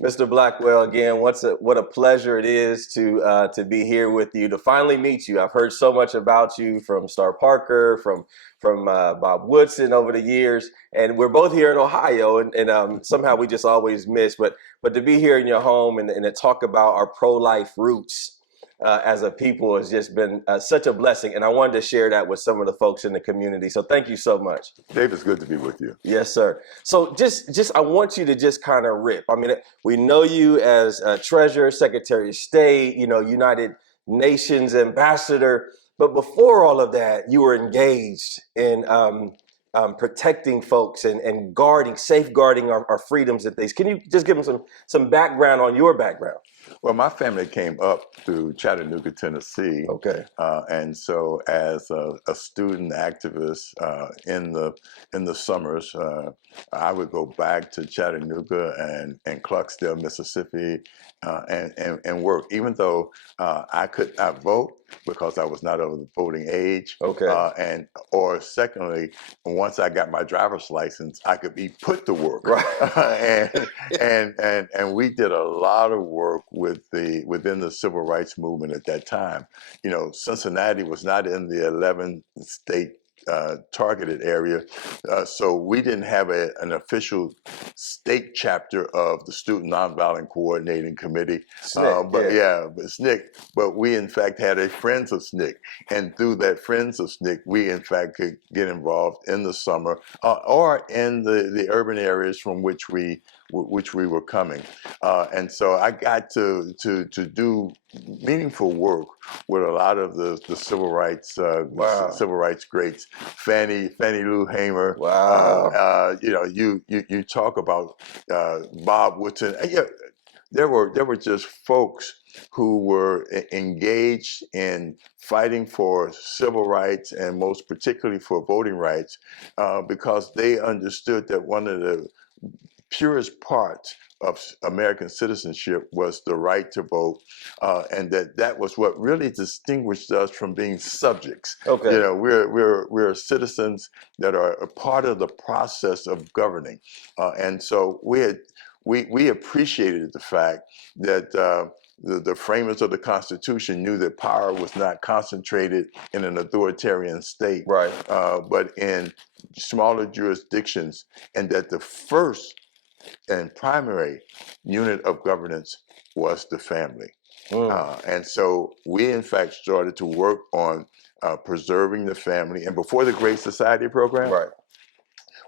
Mr. Blackwell, again, what a pleasure it is to be here with you, to finally meet you. I've heard so much about you from Star Parker, from Bob Woodson over the years, and we're both here in Ohio, and somehow we just always miss. But to be here in your home and to talk about our pro-life roots as a people has just been such a blessing, and I wanted to share that with some of the folks in the community. So thank you so much. Dave, it's good to be with you. Yes, sir. So just I want you to just kind of rip. I mean, we know you as Treasurer, Secretary of State, United Nations Ambassador. But before all of that, you were engaged in protecting folks and safeguarding our freedoms and things. Can you just give them some background on your background? Well, my family came up through Chattanooga, Tennessee. Okay. And so as a student activist in the summers, I would go back to Chattanooga and Clarksdale, Mississippi, and work, even though I could not vote because I was not of the voting age. Okay. Or secondly, once I got my driver's license, I could be put to work. Right. and we did a lot of work within the civil rights movement at that time. Cincinnati was not in the 11 state targeted area, so we didn't have an official state chapter of the Student Nonviolent Coordinating Committee. SNCC. But we in fact had a Friends of SNCC, and through that Friends of SNCC, we in fact could get involved in the summer or in the urban areas from which we were coming, and so I got to do meaningful work with a lot of the civil rights civil rights greats. Fannie Lou Hamer. Wow. You talk about Bob Woodson. There were just folks who were engaged in fighting for civil rights and most particularly for voting rights, because they understood that one of the purest parts of American citizenship was the right to vote, and that was what really distinguished us from being subjects. Okay. We're citizens that are a part of the process of governing, and so we appreciated the fact that the framers of the Constitution knew that power was not concentrated in an authoritarian state, Right. but in smaller jurisdictions, and that the first and primary unit of governance was the family. And so we, in fact, started to work on preserving the family. And before the Great Society program, Right.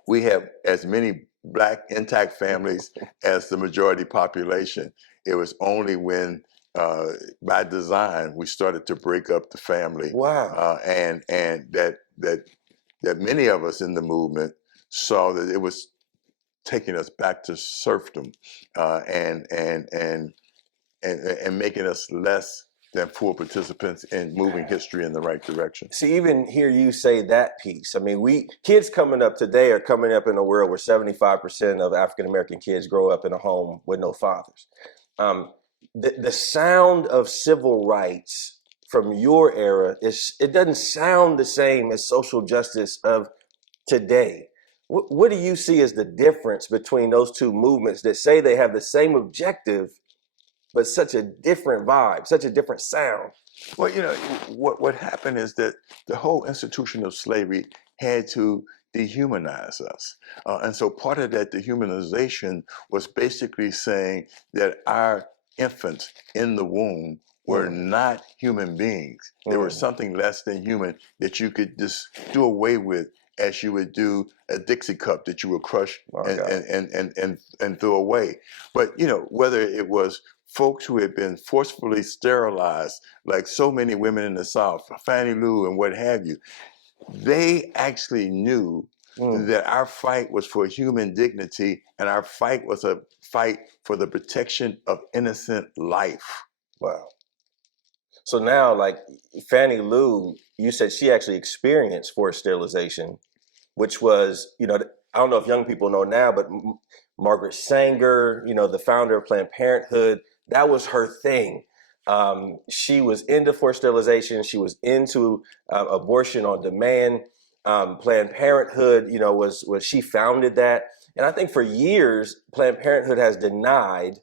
we have as many Black intact families as the majority population. It was only when, by design, we started to break up the family. Wow. And that many of us in the movement saw that it was taking us back to serfdom, and making us less than full participants in moving history in the right direction. See, even hear you say that piece. I mean, kids coming up today are coming up in a world where 75% of African American kids grow up in a home with no fathers. The sound of civil rights from your era it doesn't sound the same as social justice of today. What do you see as the difference between those two movements that say they have the same objective, but such a different vibe, such a different sound? Well, what happened is that the whole institution of slavery had to dehumanize us. And so part of that dehumanization was basically saying that our infants in the womb were not human beings. They were something less than human that you could just do away with, as you would do a Dixie cup that you would crush and throw away. But whether it was folks who had been forcefully sterilized, like so many women in the South, Fannie Lou and what have you, they actually knew that our fight was for human dignity, and our fight was a fight for the protection of innocent life. Wow. So now, like Fannie Lou, you said she actually experienced forced sterilization, which was, I don't know if young people know now, but Margaret Sanger, the founder of Planned Parenthood, that was her thing. She was into forced sterilization. She was into abortion on demand. Planned Parenthood, was she founded that. And I think for years, Planned Parenthood has denied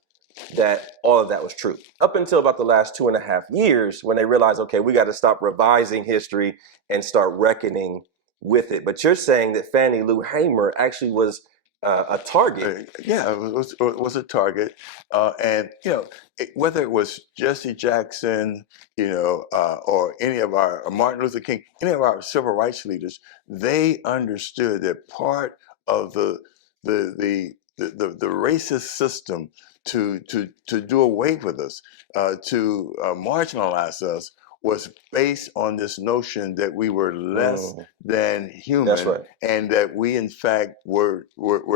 that all of that was true. Up until about the last 2.5 years when they realized, okay, we got to stop revising history and start reckoning with it. But you're saying that Fannie Lou Hamer actually was a target. Yeah, it was a target, and whether it was Jesse Jackson, or any of our Martin Luther King, any of our civil rights leaders, they understood that part of the racist system to do away with us, to marginalize us, was based on this notion that we were less than That's human, right. and that we in fact were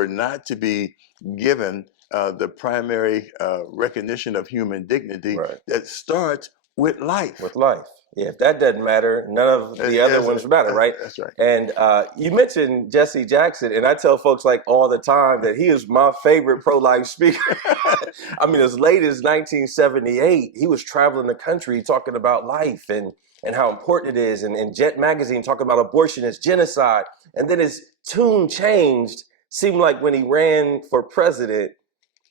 not to be given the primary recognition of human dignity Right. that starts with life. With life. Yeah, if that doesn't matter, none of the other Yes, ones matter, right? that's right. And you mentioned Jesse Jackson, and I tell folks like all the time that he is my favorite pro-life speaker. I mean, as late as 1978, he was traveling the country talking about life and how important it is, and Jet Magazine talking about abortion as genocide. And then his tune changed, seemed like when he ran for president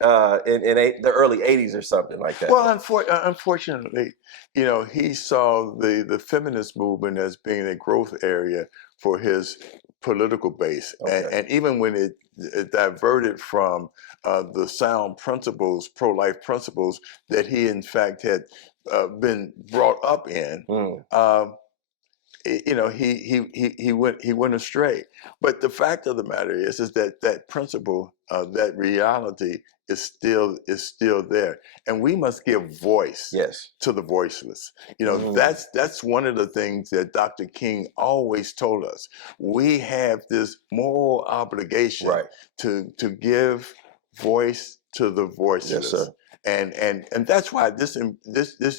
in the early 80s or something like that. Well, unfortunately, he saw the feminist movement as being a growth area for his political base, Okay. and even when it diverted from the sound principles, pro-life principles that he in fact had been brought up in. He went astray. But the fact of the matter is that that principle, that reality is still there, and we must give voice Yes. to the voiceless. That's one of the things that Dr. King always told us. We have this moral obligation Right. to give voice to the voiceless. Yes, sir. And that's why this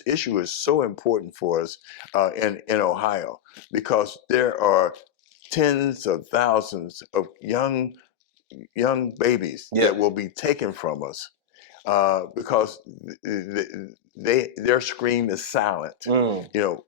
issue is so important for us in Ohio, because there are tens of thousands of young babies Yeah. that will be taken from us because their scream is silent.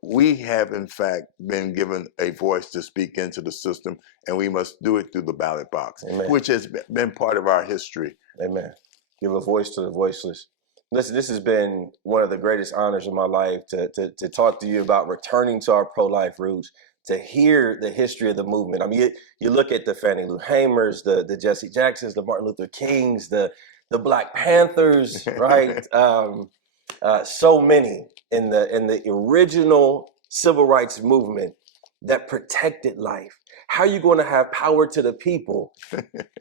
We have in fact been given a voice to speak into the system, and we must do it through the ballot box. Amen. Which has been part of our history. Amen. Give a voice to the voiceless. Listen, this has been one of the greatest honors of my life to talk to you about returning to our pro-life roots, to hear the history of the movement. I mean, you look at the Fannie Lou Hamers, the Jesse Jacksons, the Martin Luther Kings, the Black Panthers, right? So many in the original civil rights movement that protected life. How are you going to have power to the people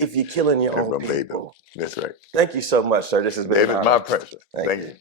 if you're killing your own people? That's right. Thank you so much, sir. This has been David, an honor. my pleasure. Thank you.